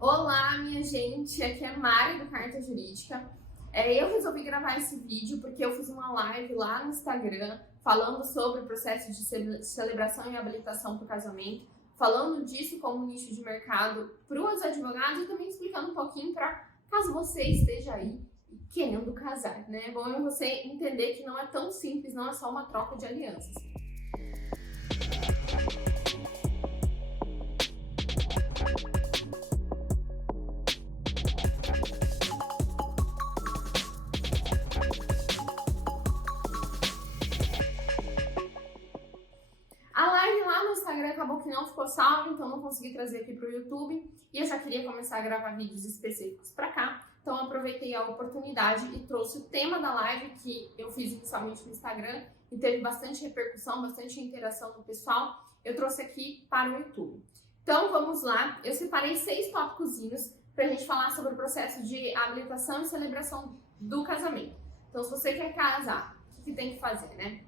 Olá, minha gente, aqui é Mari do Carta Jurídica. Eu resolvi gravar esse vídeo porque eu fiz uma live lá no Instagram falando sobre o processo de celebração e habilitação para o casamento, falando disso como nicho de mercado para os advogados e também explicando um pouquinho para caso você esteja aí querendo casar, né? É bom você entender que não é tão simples, não é só uma troca de alianças. A live lá no Instagram acabou que não ficou salva, então não consegui trazer aqui para o YouTube. E eu já queria começar a gravar vídeos específicos para cá. Então eu aproveitei a oportunidade e trouxe o tema da live que eu fiz inicialmente no Instagram e teve bastante repercussão, bastante interação do pessoal. Eu trouxe aqui para o YouTube. Então vamos lá, eu separei 6 tópicozinhos para a gente falar sobre o processo de habilitação e celebração do casamento. Então se você quer casar, o que tem que fazer, né?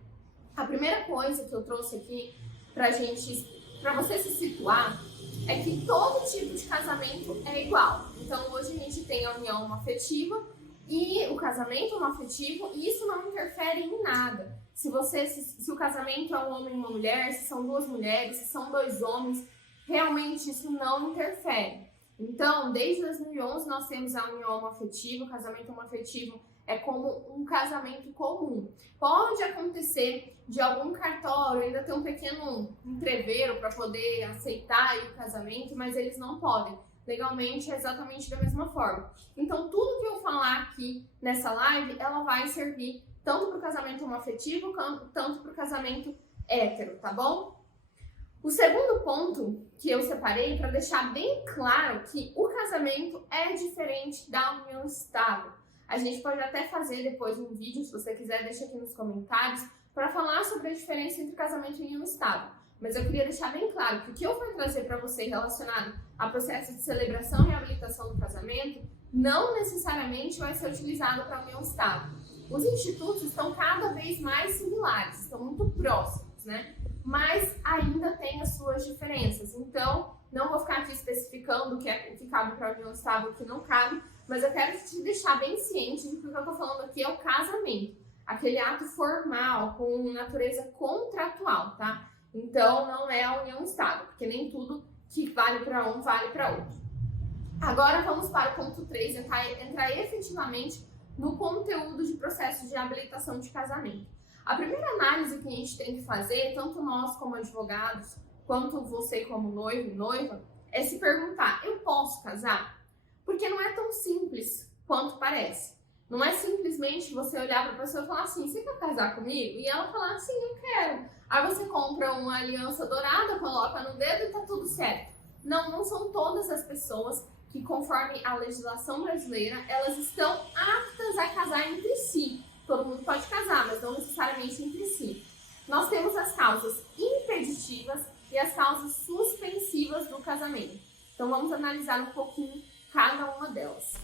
A primeira coisa que eu trouxe aqui para você se situar é que todo tipo de casamento é igual. Então hoje a gente tem a união homoafetiva e o casamento homoafetivo e isso não interfere em nada. Se o casamento é um homem e uma mulher, se são 2 mulheres, se são 2 homens, realmente isso não interfere. Então, desde 2011 nós temos a união homoafetiva, o casamento homoafetivo é como um casamento comum. Pode acontecer de algum cartório ainda ter um pequeno entreveiro para poder aceitar o casamento, mas eles não podem. Legalmente é exatamente da mesma forma. Então, tudo que eu falar aqui nessa live, ela vai servir tanto para o casamento homoafetivo, tanto para o casamento hétero, tá bom? O segundo ponto que eu separei para deixar bem claro que o casamento é diferente da união estável. A gente pode até fazer depois um vídeo, se você quiser, deixa aqui nos comentários, para falar sobre a diferença entre casamento e união estável. Mas eu queria deixar bem claro que o que eu vou trazer para você relacionado a processo de celebração e habilitação do casamento não necessariamente vai ser utilizado para a união estável. Os institutos estão cada vez mais similares, estão muito próximos, né? Mas ainda tem as suas diferenças. Então, não vou ficar aqui especificando o que cabe para a união estável e o que não cabe, mas eu quero te deixar bem ciente de que o que eu estou falando aqui é o casamento, aquele ato formal, com natureza contratual, tá? Então, não é a união estável, porque nem tudo que vale para um vale para outro. Agora, vamos para o ponto 3, entrar efetivamente no conteúdo de processo de habilitação de casamento. A primeira análise que a gente tem que fazer, tanto nós como advogados, quanto você como noivo e noiva, é se perguntar, eu posso casar? Porque não é tão simples quanto parece. Não é simplesmente você olhar para a pessoa e falar assim, você quer casar comigo? E ela falar, sim, eu quero. Aí você compra uma aliança dourada, coloca no dedo e tá tudo certo. Não, não são todas as pessoas que, conforme a legislação brasileira, elas estão aptas a casar entre si. Todo mundo pode casar, mas não necessariamente entre si. Nós temos as causas impeditivas e as causas suspensivas do casamento. Então vamos analisar um pouquinho cada uma delas.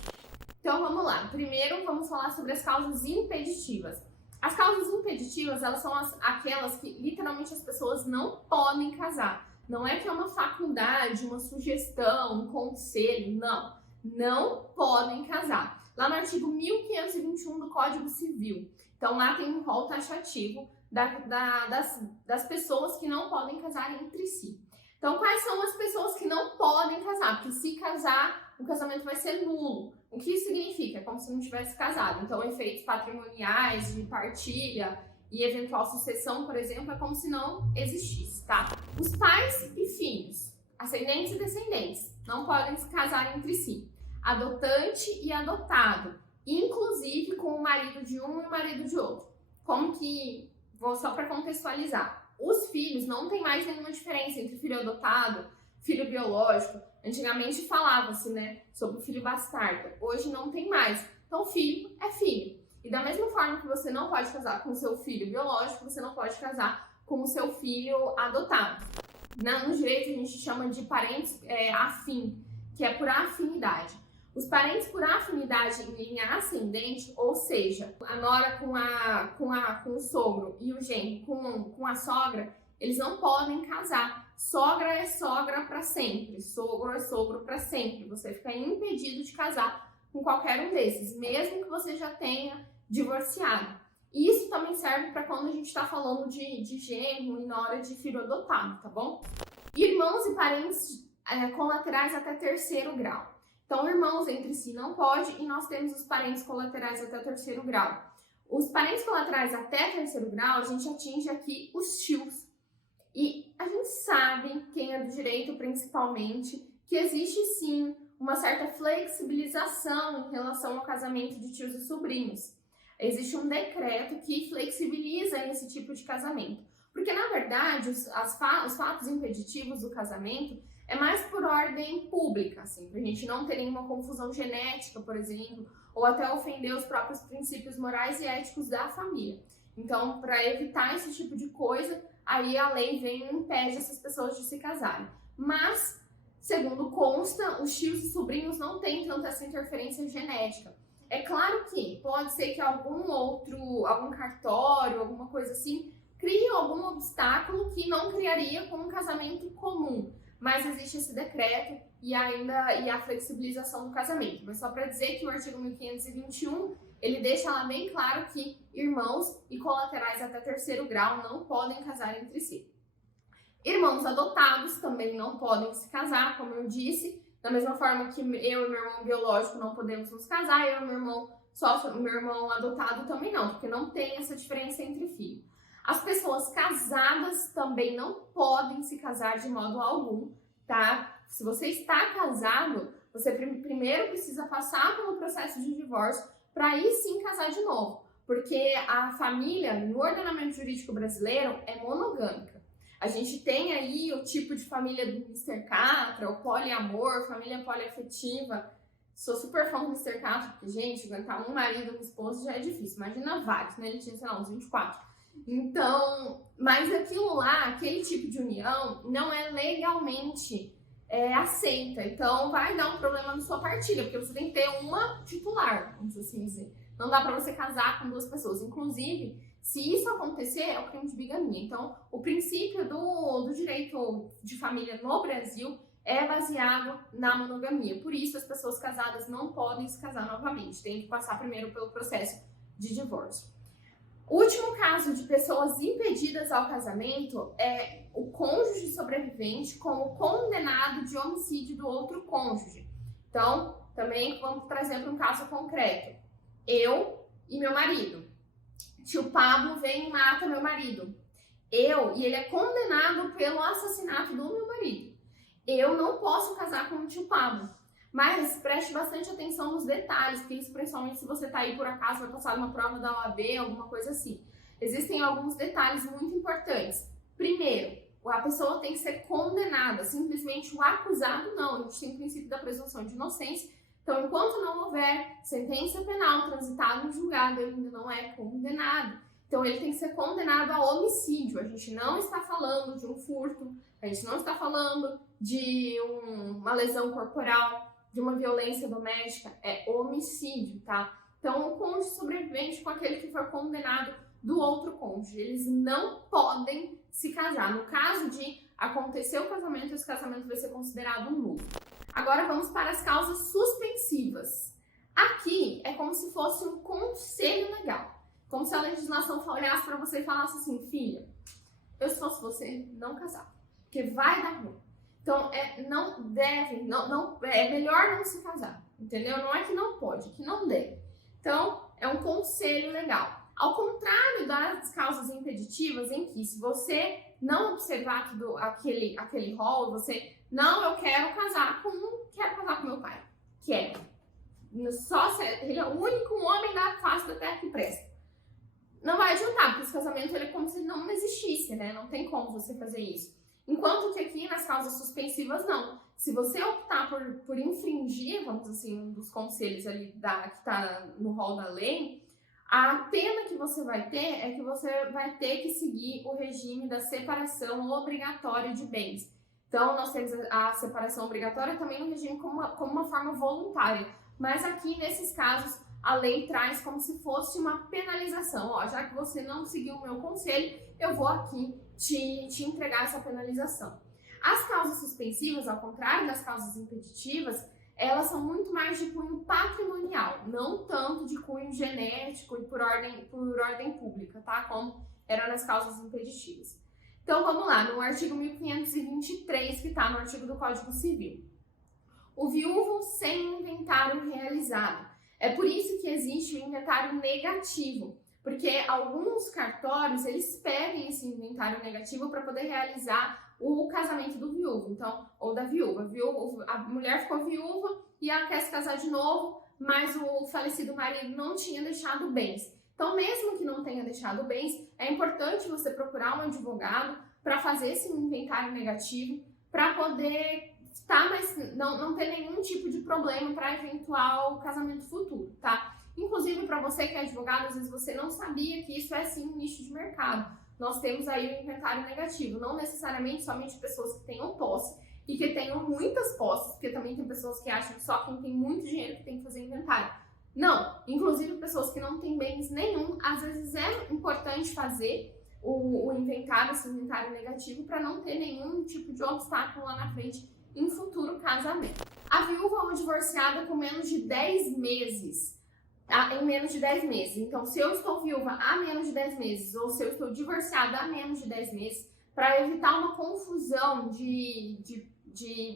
Então vamos lá. Primeiro vamos falar sobre as causas impeditivas. As causas impeditivas, elas são aquelas que literalmente as pessoas não podem casar. Não é que é uma faculdade, uma sugestão, um conselho, não. Não podem casar. Lá no artigo 1521 do Código Civil. Então lá tem um rol taxativo das pessoas que não podem casar entre si. Então quais são as pessoas que não podem casar? Porque se casar, o casamento vai ser nulo. O que isso significa? É como se não tivesse casado. Então efeitos patrimoniais, de partilha e eventual sucessão, por exemplo, é como se não existisse, tá? Os pais e filhos, ascendentes e descendentes, não podem se casar entre si. Adotante e adotado, inclusive com o marido de um e o marido de outro. Como que, só para contextualizar, os filhos não tem mais nenhuma diferença entre filho adotado, filho biológico. Antigamente falava-se, né, sobre o filho bastardo. Hoje não tem mais. Então, filho é filho. E da mesma forma que você não pode casar com o seu filho biológico, você não pode casar com o seu filho adotado. No direito, a gente chama de parentes afim, que é por afinidade. Os parentes por afinidade em linha ascendente, ou seja, a nora com o sogro e o genro com a sogra, eles não podem casar, sogra é sogra para sempre, sogro é sogro para sempre. Você fica impedido de casar com qualquer um desses, mesmo que você já tenha divorciado. E isso também serve para quando a gente está falando de genro e na hora de filho adotado, tá bom? Irmãos e parentes colaterais até terceiro grau. Então, irmãos entre si não pode, e nós temos os parentes colaterais até terceiro grau. Os parentes colaterais até terceiro grau, a gente atinge aqui os tios. E a gente sabe, quem é do direito principalmente, que existe sim uma certa flexibilização em relação ao casamento de tios e sobrinhos. Existe um decreto que flexibiliza esse tipo de casamento. Porque, na verdade, os fatos impeditivos do casamento é mais por ordem pública, assim, pra gente não ter nenhuma confusão genética, por exemplo, ou até ofender os próprios princípios morais e éticos da família. Então, para evitar esse tipo de coisa, aí a lei vem e impede essas pessoas de se casarem. Mas, segundo consta, os tios e sobrinhos não têm tanta essa interferência genética. É claro que pode ser que algum cartório, alguma coisa assim, crie algum obstáculo que não criaria com um casamento comum. Mas existe esse decreto e a flexibilização do casamento. Mas só para dizer que o artigo 1521, ele deixa lá bem claro que irmãos e colaterais até terceiro grau não podem casar entre si. Irmãos adotados também não podem se casar, como eu disse, da mesma forma que eu e meu irmão biológico não podemos nos casar, eu e meu irmão adotado também não, porque não tem essa diferença entre filhos. As pessoas casadas também não podem se casar de modo algum, tá? Se você está casado, você primeiro precisa passar pelo processo de divórcio para aí sim casar de novo, porque a família, no ordenamento jurídico brasileiro, é monogâmica. A gente tem aí o tipo de família do Mr. Catra, o poliamor, família poliafetiva. Sou super fã do Mr. Catra, porque, gente, aguentar um marido e uma esposa já é difícil. Imagina vários, né? Ele tinha, sei lá, uns 24. Então, mas aquilo lá, aquele tipo de união, não é legalmente aceita. Então, vai dar um problema na sua partilha, porque você tem que ter uma titular, vamos assim dizer. Não dá pra você casar com duas pessoas. Inclusive, se isso acontecer, é o crime de bigamia. Então, o princípio do direito de família no Brasil é baseado na monogamia. Por isso, as pessoas casadas não podem se casar novamente. Tem que passar primeiro pelo processo de divórcio. O último caso de pessoas impedidas ao casamento é o cônjuge sobrevivente como condenado de homicídio do outro cônjuge. Então, também vamos trazer para um caso concreto. Eu e meu marido. Tio Pablo vem e mata meu marido. E ele é condenado pelo assassinato do meu marido. Eu não posso casar com o tio Pablo. Mas preste bastante atenção nos detalhes, porque isso principalmente se você está aí por acaso, vai passar numa prova da OAB, alguma coisa assim. Existem alguns detalhes muito importantes. Primeiro, a pessoa tem que ser condenada, simplesmente o acusado não. A gente tem o princípio da presunção de inocência. Então, enquanto não houver sentença penal transitada no julgado, ele ainda não é condenado. Então, ele tem que ser condenado a homicídio. A gente não está falando de um furto, a gente não está falando de uma lesão corporal, de uma violência doméstica, é homicídio, tá? Então, o cônjuge sobrevivente com aquele que for condenado do outro cônjuge, eles não podem se casar. No caso de acontecer o casamento, esse casamento vai ser considerado nulo. Agora vamos para as causas suspensivas. Aqui é como se fosse um conselho legal, como se a legislação olhasse para você e falasse assim, filha, eu se fosse você, não casar, porque vai dar ruim. Então, é melhor não se casar, entendeu? Não é que não pode, é que não deve. Então, é um conselho legal. Ao contrário das causas impeditivas, em que se você não observar tudo aquele rol, você, não, eu quero casar com meu pai. Quero. Ele é o único homem da face da terra que presta. Não vai adiantar, porque esse casamento é como se não existisse, né? Não tem como você fazer isso. Enquanto que aqui nas causas suspensivas, não. Se você optar por infringir, vamos assim, um dos conselhos ali que está no rol da lei, a pena que você vai ter é que você vai ter que seguir o regime da separação obrigatória de bens. Então, nós temos a separação obrigatória também no regime como uma forma voluntária. Mas aqui, nesses casos, a lei traz como se fosse uma penalização. Ó, já que você não seguiu o meu conselho, eu vou aqui te entregar essa penalização. As causas suspensivas, ao contrário das causas impeditivas, elas são muito mais de cunho patrimonial, não tanto de cunho genético e por ordem pública, tá? Como eram nas causas impeditivas. Então vamos lá, no artigo 1523, que está no artigo do Código Civil. O viúvo sem inventário realizado. É por isso que existe o inventário negativo, porque alguns cartórios, eles pedem esse inventário negativo para poder realizar o casamento do viúvo, então, ou da viúva. A mulher ficou viúva e ela quer se casar de novo, mas o falecido marido não tinha deixado bens. Então, mesmo que não tenha deixado bens, é importante você procurar um advogado para fazer esse inventário negativo, para poder não ter nenhum tipo de problema para eventual casamento futuro, tá? Inclusive, para você que é advogado, às vezes você não sabia que isso é sim um nicho de mercado. Nós temos aí o inventário negativo, não necessariamente somente pessoas que tenham posse e que tenham muitas posses, porque também tem pessoas que acham que só quem tem muito dinheiro que tem que fazer inventário. Não, inclusive pessoas que não têm bens nenhum, às vezes é importante fazer o inventário, esse inventário negativo, para não ter nenhum tipo de obstáculo lá na frente em futuro casamento. A viúva ou divorciada com menos de 10 meses. Em menos de 10 meses. Então, se eu estou viúva há menos de 10 meses ou se eu estou divorciada há menos de 10 meses, para evitar uma confusão de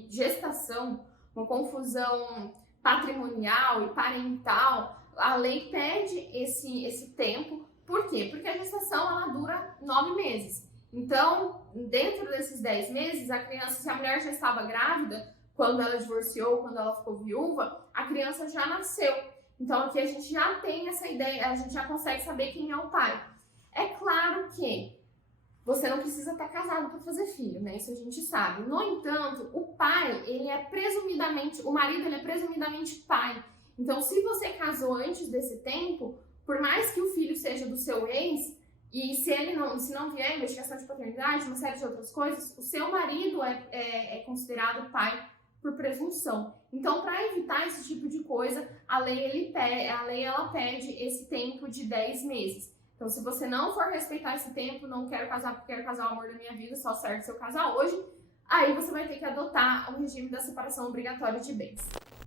gestação, uma confusão patrimonial e parental, a lei pede esse tempo. Por quê? Porque a gestação ela dura 9 meses. Então, dentro desses 10 meses, a criança, se a mulher já estava grávida, quando ela divorciou, quando ela ficou viúva, a criança já nasceu. Então, aqui a gente já tem essa ideia, a gente já consegue saber quem é o pai. É claro que você não precisa estar casado para fazer filho, né? Isso a gente sabe. No entanto, o pai, o marido, ele é presumidamente pai. Então, se você casou antes desse tempo, por mais que o filho seja do seu ex, e se não vier investigação de paternidade, uma série de outras coisas, o seu marido é considerado pai por presunção. Então, para evitar esse tipo de coisa, a lei ela pede esse tempo de 10 meses. Então, se você não for respeitar esse tempo, não quero casar porque quero casar o amor da minha vida, só serve se eu casar hoje, aí você vai ter que adotar o regime da separação obrigatória de bens.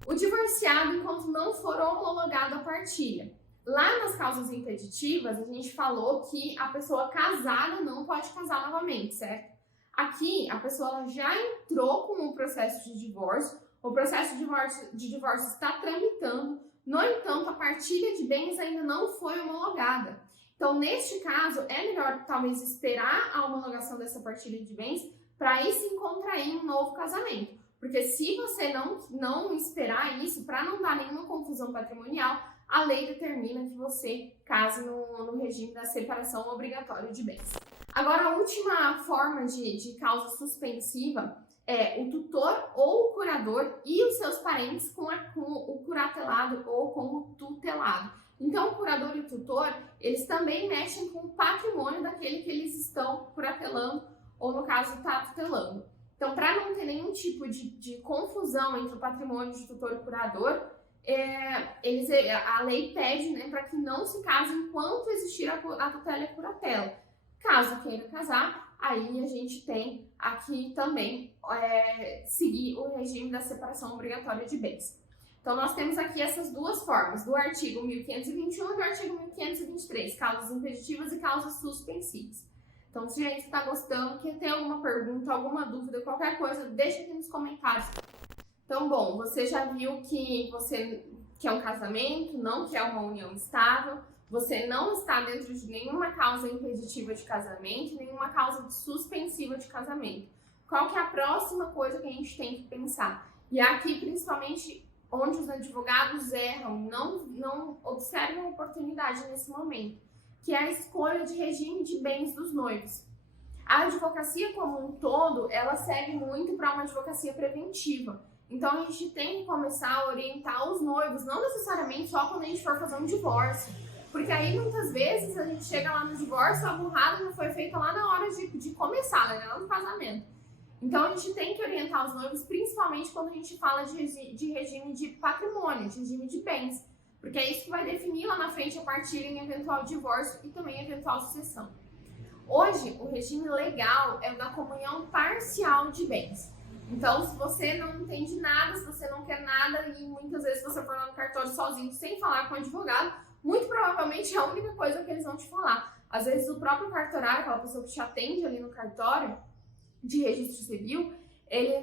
O divorciado, enquanto não for homologado a partilha. Lá nas causas impeditivas, a gente falou que a pessoa casada não pode casar novamente, certo? Aqui, a pessoa já entrou com o processo de divórcio, o processo de divórcio está tramitando, no entanto, a partilha de bens ainda não foi homologada. Então, neste caso, é melhor talvez esperar a homologação dessa partilha de bens para aí se contrair um novo casamento. Porque se você não esperar isso, para não dar nenhuma confusão patrimonial, a lei determina que você case no regime da separação obrigatória de bens. Agora, a última forma de causa suspensiva é o tutor ou o curador e os seus parentes com o curatelado ou com o tutelado. Então, o curador e o tutor, eles também mexem com o patrimônio daquele que eles estão curatelando ou, no caso, está tutelando. Então, para não ter nenhum tipo de confusão entre o patrimônio de tutor e curador, a lei pede, né, para que não se case enquanto existir a tutela e a curatela. Caso queira casar, aí a gente tem aqui também seguir o regime da separação obrigatória de bens. Então, nós temos aqui essas duas formas, do artigo 1521 e do artigo 1523, causas impeditivas e causas suspensivas. Então, se a gente está gostando, quer ter alguma pergunta, alguma dúvida, qualquer coisa, deixa aqui nos comentários. Então, bom, você já viu que você quer um casamento, não quer uma união estável, você não está dentro de nenhuma causa impeditiva de casamento, nenhuma causa suspensiva de casamento. Qual que é a próxima coisa que a gente tem que pensar? E aqui, principalmente, onde os advogados erram, não observam a oportunidade nesse momento, que é a escolha de regime de bens dos noivos. A advocacia como um todo, ela segue muito para uma advocacia preventiva. Então, a gente tem que começar a orientar os noivos, não necessariamente só quando a gente for fazer um divórcio. Porque aí, muitas vezes, a gente chega lá no divórcio, a burrada não foi feita lá na hora de começar, né? Lá no casamento. Então, a gente tem que orientar os noivos, principalmente quando a gente fala de regime de patrimônio, de regime de bens. Porque é isso que vai definir lá na frente a partilha em eventual divórcio e também eventual sucessão. Hoje, o regime legal é o da comunhão parcial de bens. Então, se você não entende nada, se você não quer nada e muitas vezes você for lá no cartório sozinho, sem falar com o advogado, muito provavelmente é a única coisa que eles vão te falar. Às vezes o próprio cartorário, aquela pessoa que te atende ali no cartório de registro civil, ele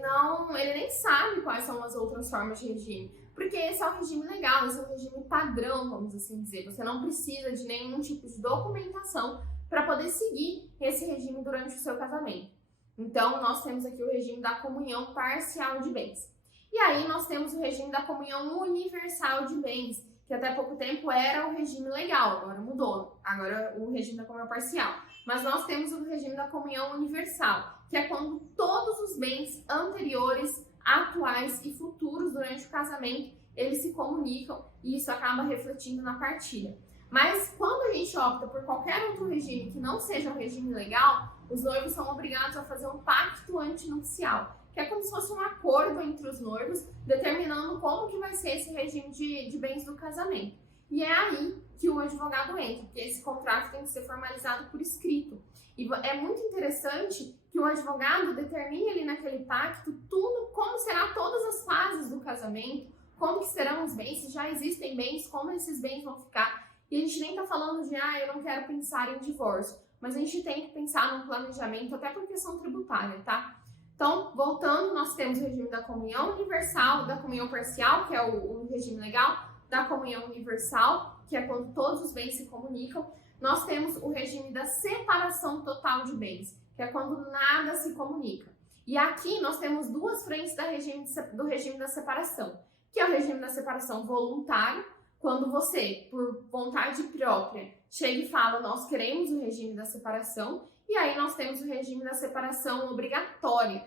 nem sabe quais são as outras formas de regime. Porque esse é o regime legal, esse é o regime padrão, vamos assim dizer. Você não precisa de nenhum tipo de documentação para poder seguir esse regime durante o seu casamento. Então, nós temos aqui o regime da comunhão parcial de bens. E aí, nós temos o regime da comunhão universal de bens, que até pouco tempo era o regime legal, agora mudou, agora o regime da comunhão parcial. Mas nós temos o regime da comunhão universal, que é quando todos os bens anteriores, atuais e futuros durante o casamento, eles se comunicam e isso acaba refletindo na partilha. Mas quando a gente opta por qualquer outro regime que não seja um regime legal, os noivos são obrigados a fazer um pacto antinupcial, que é como se fosse um acordo entre os noivos, determinando como que vai ser esse regime de bens do casamento. E é aí que o advogado entra, porque esse contrato tem que ser formalizado por escrito. E é muito interessante que o advogado determine ali naquele pacto tudo, como serão todas as fases do casamento, como que serão os bens, se já existem bens, como esses bens vão ficar. E a gente nem tá falando de, eu não quero pensar em divórcio, mas a gente tem que pensar num planejamento, até por questão tributária, tá? Então, voltando, nós temos o regime da comunhão universal, da comunhão parcial, que é o regime legal, da comunhão universal, que é quando todos os bens se comunicam. Nós temos o regime da separação total de bens, que é quando nada se comunica. E aqui nós temos duas frentes do regime da separação, que é o regime da separação voluntário, quando você, por vontade própria, chega e fala, nós queremos o regime da separação, e aí nós temos o regime da separação obrigatória,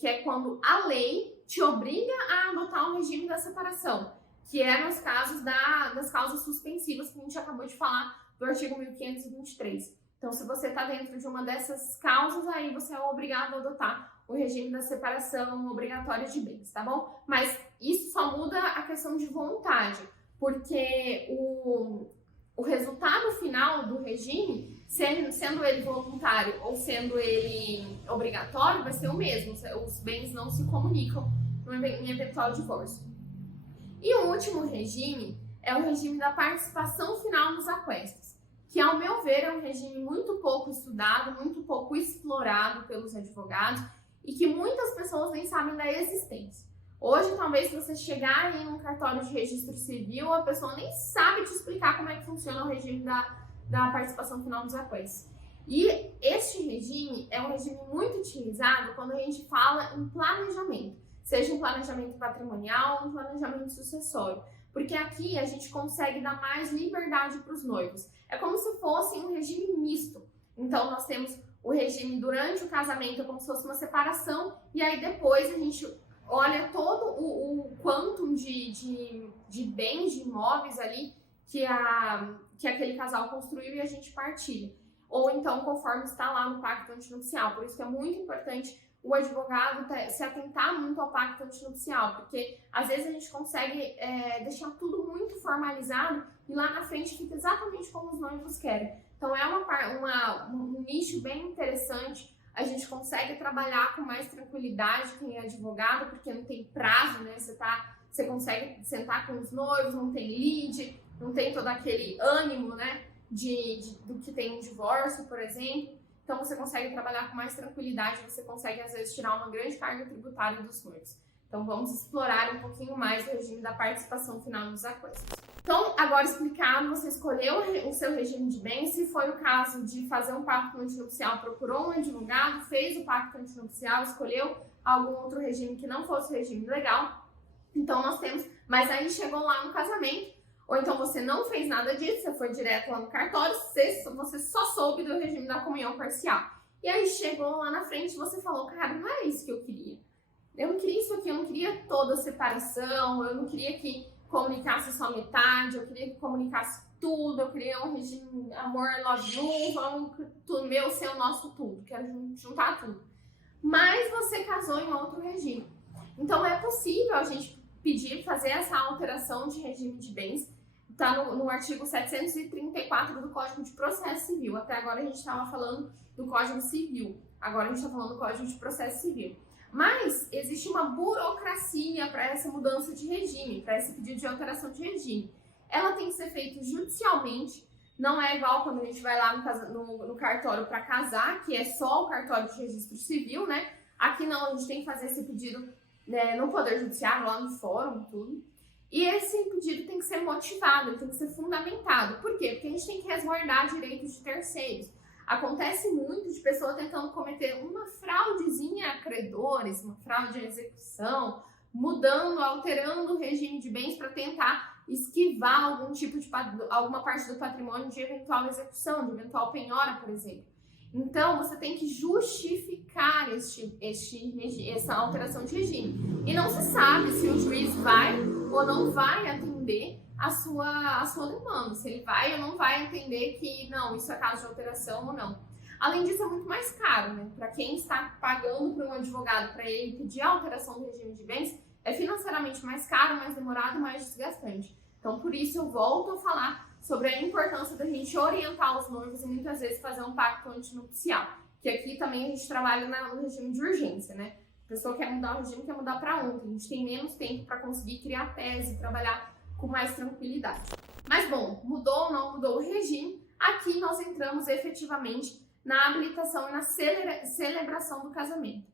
que é quando a lei te obriga a adotar o regime da separação, que é nos casos das causas suspensivas que a gente acabou de falar do artigo 1523. Então, se você está dentro de uma dessas causas, aí você é obrigado a adotar o regime da separação obrigatória de bens, tá bom? Mas isso só muda a questão de vontade, porque o resultado final do regime, sendo ele voluntário ou sendo ele obrigatório, vai ser o mesmo. Os bens não se comunicam em eventual divórcio. E o último regime é o regime da participação final nos aquestos, que, ao meu ver, é um regime muito pouco estudado, muito pouco explorado pelos advogados e que muitas pessoas nem sabem da existência. Hoje, talvez, se você chegar em um cartório de registro civil, a pessoa nem sabe te explicar como é que funciona o regime da participação final dos aquestos. E este regime é um regime muito utilizado quando a gente fala em planejamento, seja um planejamento patrimonial ou um planejamento sucessório, porque aqui a gente consegue dar mais liberdade para os noivos. É como se fosse um regime misto. Então, nós temos o regime durante o casamento, como se fosse uma separação, e aí depois a gente olha todo o quantum de bens, de imóveis ali que aquele casal construiu e a gente partilha. Ou então, conforme está lá no pacto antinupcial. Por isso que é muito importante o advogado se atentar muito ao pacto antinupcial, porque às vezes a gente consegue deixar tudo muito formalizado e lá na frente fica exatamente como os noivos querem. Então é um nicho bem interessante, a gente consegue trabalhar com mais tranquilidade quem é advogado, porque não tem prazo, né? Você consegue sentar com os noivos, não tem lead, não tem todo aquele ânimo, né? Do que tem um divórcio, por exemplo. Então você consegue trabalhar com mais tranquilidade, você consegue às vezes tirar uma grande carga tributária dos noivos. Então vamos explorar um pouquinho mais o regime da participação final nos aquestos. Então, agora explicado, você escolheu o seu regime de bens. Se foi o caso de fazer um pacto antinupcial, procurou um advogado, fez o pacto antinupcial, escolheu algum outro regime que não fosse o regime legal. Então nós temos, mas aí chegou lá no casamento, ou então você não fez nada disso, você foi direto lá no cartório, você só soube do regime da comunhão parcial. E aí chegou lá na frente e você falou, cara, não é isso que eu queria. Eu não queria isso aqui, eu não queria toda a separação, eu não queria que comunicasse só metade, eu queria que comunicasse tudo, eu queria um regime amor, love you, vamos, tudo meu, seu, nosso, tudo, quero juntar tudo. Mas você casou em outro regime. Então é possível a gente fazer essa alteração de regime de bens, está no artigo 734 do Código de Processo Civil. Até agora a gente estava falando do Código Civil, agora a gente está falando do Código de Processo Civil. Mas existe uma burocracia para essa mudança de regime, para esse pedido de alteração de regime. Ela tem que ser feita judicialmente, não é igual quando a gente vai lá no cartório para casar, que é só o cartório de registro civil, né? Aqui não, a gente tem que fazer esse pedido, né, no Poder Judiciário, lá no fórum, tudo. E esse pedido tem que ser motivado, tem que ser fundamentado. Por quê? Porque a gente tem que resguardar direitos de terceiros. Acontece muito de pessoa tentando cometer uma fraudezinha a credores, uma fraude à execução, mudando, alterando o regime de bens para tentar esquivar alguma parte do patrimônio de eventual execução, de eventual penhora, por exemplo. Então, você tem que justificar essa alteração de regime. E não se sabe se o juiz vai ou não vai atender a sua demanda, se ele vai ou não vai entender que não, isso é caso de alteração ou não. Além disso, é muito mais caro, né? Para quem está pagando para um advogado para ele pedir a alteração do regime de bens, é financeiramente mais caro, mais demorado, mais desgastante. Então, por isso, eu volto a falar sobre a importância da gente orientar os noivos e muitas vezes fazer um pacto antinupcial. Que aqui também a gente trabalha no regime de urgência, né? A pessoa quer mudar o regime, quer mudar para ontem. A gente tem menos tempo para conseguir criar tese, trabalhar com mais tranquilidade. Mas bom, mudou ou não mudou o regime, aqui nós entramos efetivamente na habilitação e na celebração do casamento.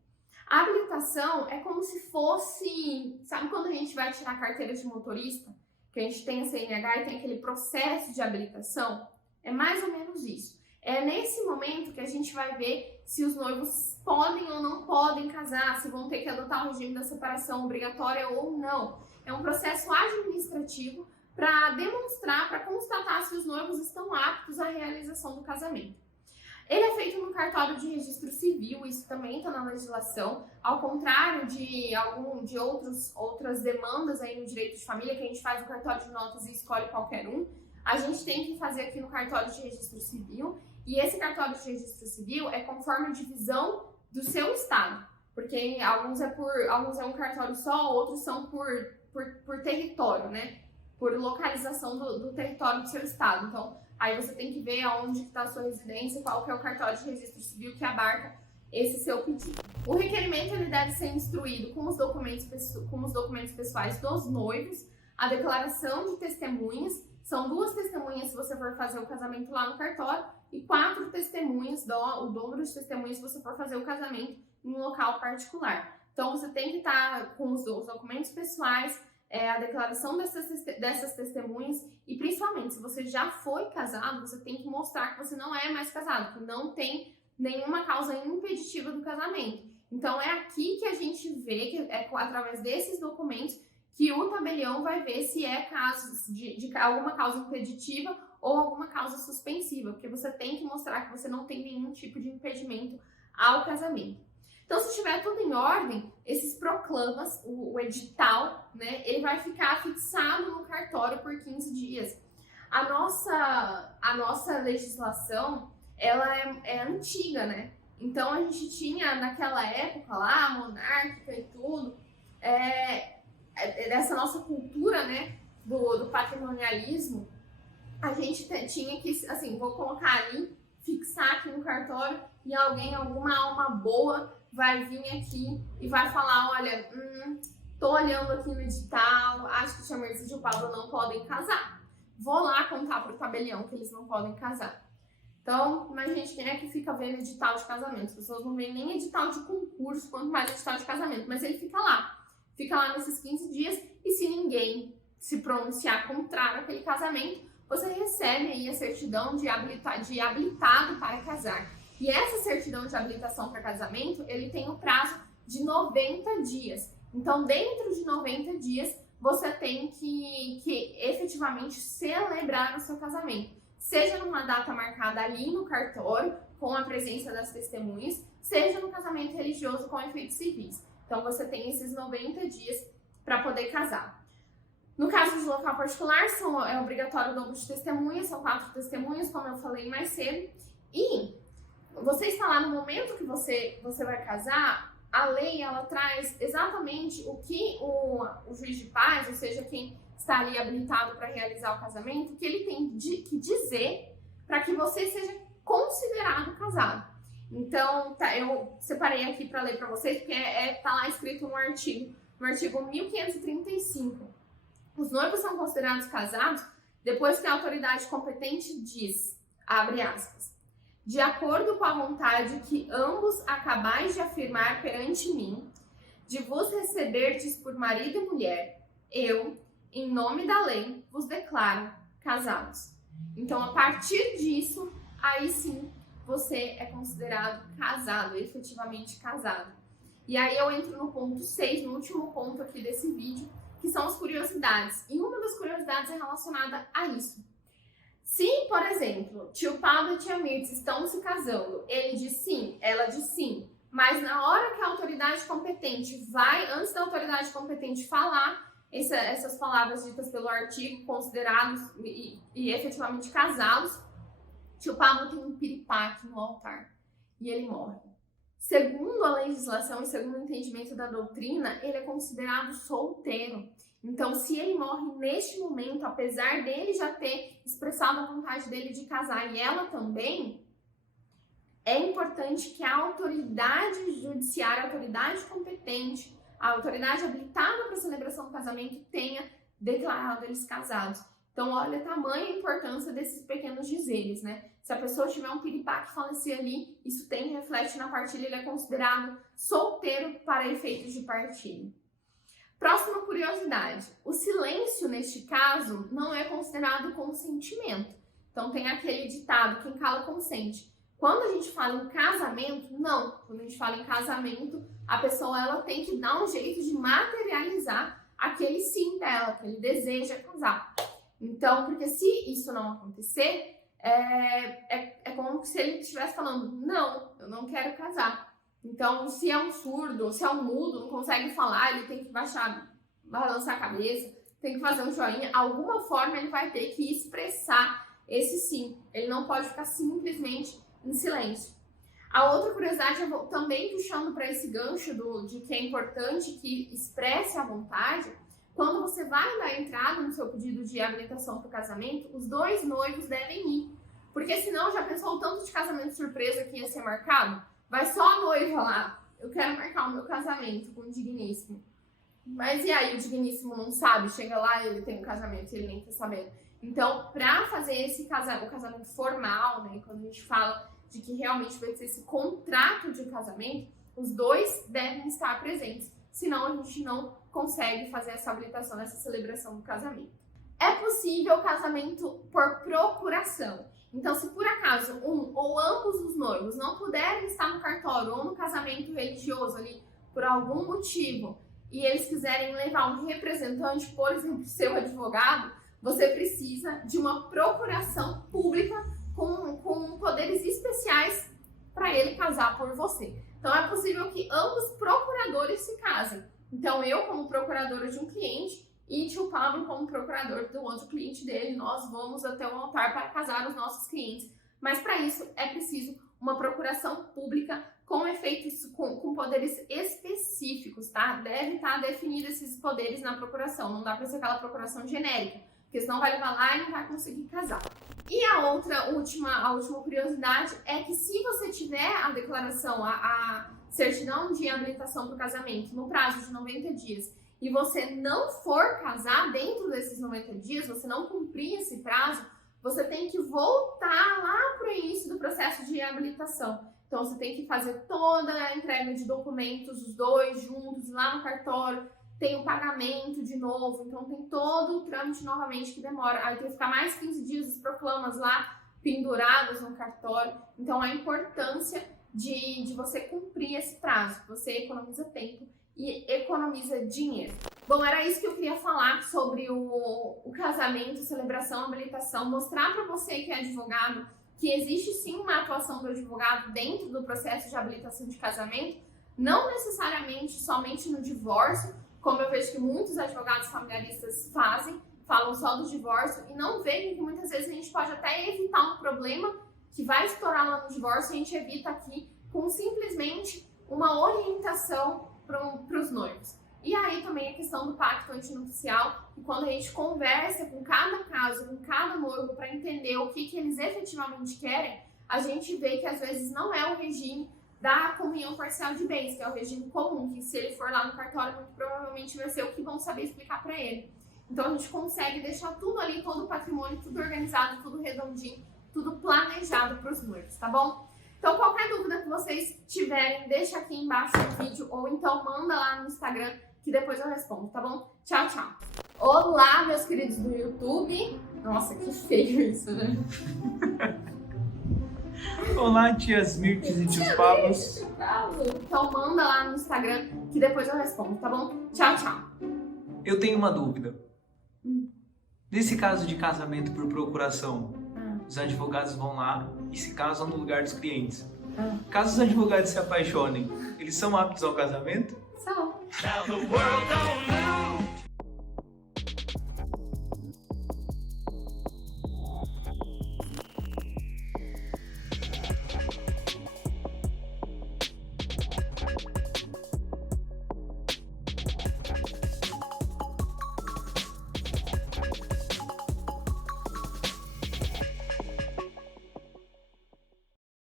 A habilitação é como se fosse, sabe quando a gente vai tirar a carteira de motorista, que a gente tem a CNH e tem aquele processo de habilitação? É mais ou menos isso. É nesse momento que a gente vai ver se os noivos podem ou não podem casar, se vão ter que adotar o regime da separação obrigatória ou não. É um processo administrativo para demonstrar, para constatar se os noivos estão aptos à realização do casamento. Ele é feito no cartório de registro civil, isso também está na legislação, ao contrário de outras demandas aí no direito de família, que a gente faz no cartório de notas e escolhe qualquer um. A gente tem que fazer aqui no cartório de registro civil, e esse cartório de registro civil é conforme a divisão do seu estado, porque alguns é um cartório só, outros são por território, né? Por localização do território do seu estado. Então, aí você tem que ver aonde está a sua residência, qual que é o cartório de registro civil que abarca esse seu pedido. O requerimento ele deve ser instruído com os documentos pessoais dos noivos, a declaração de testemunhas, são 2 testemunhas se você for fazer o casamento lá no cartório, e 4 testemunhas, o dobro de testemunhas se você for fazer o casamento em um local particular. Então, você tem que estar com os documentos pessoais, a declaração dessas testemunhas e, principalmente, se você já foi casado, você tem que mostrar que você não é mais casado, que não tem nenhuma causa impeditiva do casamento. Então, é aqui que a gente vê, que é através desses documentos, que o tabelião vai ver se é caso de alguma causa impeditiva ou alguma causa suspensiva, porque você tem que mostrar que você não tem nenhum tipo de impedimento ao casamento. Então, se estiver tudo em ordem, esses proclamas, o edital, né, ele vai ficar fixado no cartório por 15 dias. A nossa legislação, ela é antiga, né? Então, a gente tinha, naquela época lá, monárquica e tudo, dessa nossa cultura, né, do patrimonialismo, a gente tinha que, assim, vou colocar ali, fixar aqui no cartório e alguma alma boa vai vir aqui e vai falar, olha, tô olhando aqui no edital, acho que Tia Mercedes e o Pablo não podem casar. Vou lá contar pro tabelião que eles não podem casar. Então, mas gente, quem é que fica vendo edital de casamento? As pessoas não veem nem edital de concurso, quanto mais edital de casamento, mas ele fica lá nesses 15 dias, e se ninguém se pronunciar contrário àquele casamento, você recebe aí a certidão de habilitado para casar. E essa certidão de habilitação para casamento, ele tem o prazo de 90 dias. Então, dentro de 90 dias, você tem que efetivamente celebrar o seu casamento. Seja numa data marcada ali no cartório, com a presença das testemunhas, seja no casamento religioso com efeitos civis. Então, você tem esses 90 dias para poder casar. No caso de local particular, é obrigatório o dobro de testemunhas, são 4 testemunhas, como eu falei mais cedo. E você está lá no momento que você vai casar, a lei ela traz exatamente o que o juiz de paz, ou seja, quem está ali habilitado para realizar o casamento, que ele tem que dizer para que você seja considerado casado. Então, eu separei aqui para ler para vocês, porque tá lá escrito no artigo 1535. Os noivos são considerados casados depois que a autoridade competente diz, abre aspas, de acordo com a vontade que ambos acabais de afirmar perante mim, de vos receberdes por marido e mulher, eu, em nome da lei, vos declaro casados. Então, a partir disso, aí sim, você é considerado casado, efetivamente casado. E aí eu entro no ponto 6, no último ponto aqui desse vídeo, que são as curiosidades. E uma das curiosidades é relacionada a isso. Se, por exemplo, tio Pablo e tia Mirtz estão se casando, ele diz sim, ela diz sim, mas na hora que a autoridade competente vai, antes da autoridade competente falar essas palavras ditas pelo artigo, considerados e efetivamente casados, tio Pablo tem um piripaque no altar e ele morre. Segundo a legislação e segundo o entendimento da doutrina, ele é considerado solteiro. Então, se ele morre neste momento, apesar dele já ter expressado a vontade dele de casar e ela também, é importante que a autoridade judiciária, a autoridade competente, a autoridade habilitada para a celebração do casamento tenha declarado eles casados. Então, olha a tamanha importância desses pequenos dizeres, né? Se a pessoa tiver um piripaque e falecer ali, isso reflete na partilha, ele é considerado solteiro para efeitos de partilha. Próxima curiosidade, o silêncio neste caso não é considerado consentimento. Então tem aquele ditado, quem cala consente. Quando a gente fala em casamento, não. Quando a gente fala em casamento, a pessoa ela tem que dar um jeito de materializar aquele sim dela, que ele deseja casar. Então, porque se isso não acontecer, é como se ele estivesse falando, não, eu não quero casar. Então, se é um surdo, se é um mudo, não consegue falar, ele tem que balançar a cabeça, tem que fazer um joinha. Alguma forma ele vai ter que expressar esse sim. Ele não pode ficar simplesmente em silêncio. A outra curiosidade, eu vou também puxando para esse gancho de que é importante que expresse a vontade. Quando você vai dar entrada no seu pedido de habilitação para o casamento, os dois noivos devem ir. Porque senão, já pensou o tanto de casamento surpresa que ia ser marcado? Vai só a noiva lá, eu quero marcar o meu casamento com o digníssimo. Mas e aí, o digníssimo não sabe, chega lá e ele tem um casamento e ele nem tá sabendo. Então, para fazer o casamento formal, né, quando a gente fala de que realmente vai ser esse contrato de casamento, os dois devem estar presentes, senão a gente não consegue fazer essa habilitação, essa celebração do casamento. É possível o casamento por procuração. Então, se por acaso um ou ambos os noivos não puderem estar no cartório ou no casamento religioso ali por algum motivo e eles quiserem levar um representante, por exemplo, seu advogado, você precisa de uma procuração pública com poderes especiais para ele casar por você. Então, é possível que ambos procuradores se casem. Então, eu, como procuradora de um cliente, e tio Pablo, como procurador do outro cliente dele, nós vamos até o altar para casar os nossos clientes. Mas para isso é preciso uma procuração pública com efeitos, com poderes específicos, tá? Deve estar definido esses poderes na procuração. Não dá para ser aquela procuração genérica, porque senão vai levar lá e não vai conseguir casar. E a última curiosidade é que se você tiver a declaração, a certidão de habilitação para o casamento no prazo de 90 dias, e você não for casar dentro desses 90 dias, você não cumprir esse prazo, você tem que voltar lá para o início do processo de reabilitação. Então, você tem que fazer toda a entrega de documentos, os dois juntos, lá no cartório, tem o pagamento de novo, então tem todo o trâmite novamente que demora. Aí tem que ficar mais 15 dias os proclamas lá pendurados no cartório. Então, a importância de você cumprir esse prazo, você economiza tempo e economiza dinheiro. Bom, era isso que eu queria falar sobre o casamento, celebração, habilitação, mostrar para você que é advogado que existe sim uma atuação do advogado dentro do processo de habilitação de casamento, não necessariamente somente no divórcio, como eu vejo que muitos advogados familiaristas fazem, falam só do divórcio e não veem que muitas vezes a gente pode até evitar um problema que vai estourar lá no divórcio e a gente evita aqui com simplesmente uma orientação para os noivos. E aí também a questão do pacto antinupcial, que quando a gente conversa com cada caso, com cada noivo, para entender o que eles efetivamente querem, a gente vê que às vezes não é o regime da comunhão parcial de bens, que é o regime comum, que se ele for lá no cartório, muito provavelmente vai ser o que vão saber explicar para ele. Então a gente consegue deixar tudo ali, todo o patrimônio, tudo organizado, tudo redondinho, tudo planejado para os noivos, tá bom? Então qualquer dúvida que vocês tiverem, deixa aqui embaixo no vídeo ou então manda lá no Instagram que depois eu respondo, tá bom? Tchau, tchau! Olá, meus queridos do YouTube! Nossa, que feio isso, né? Olá, tias Mirtes e tios Pablos. Então manda lá no Instagram que depois eu respondo, tá bom? Tchau, tchau! Eu tenho uma dúvida. Nesse caso de casamento por procuração, os advogados vão lá e se casam no lugar dos clientes. Caso os advogados se apaixonem, eles são aptos ao casamento? São.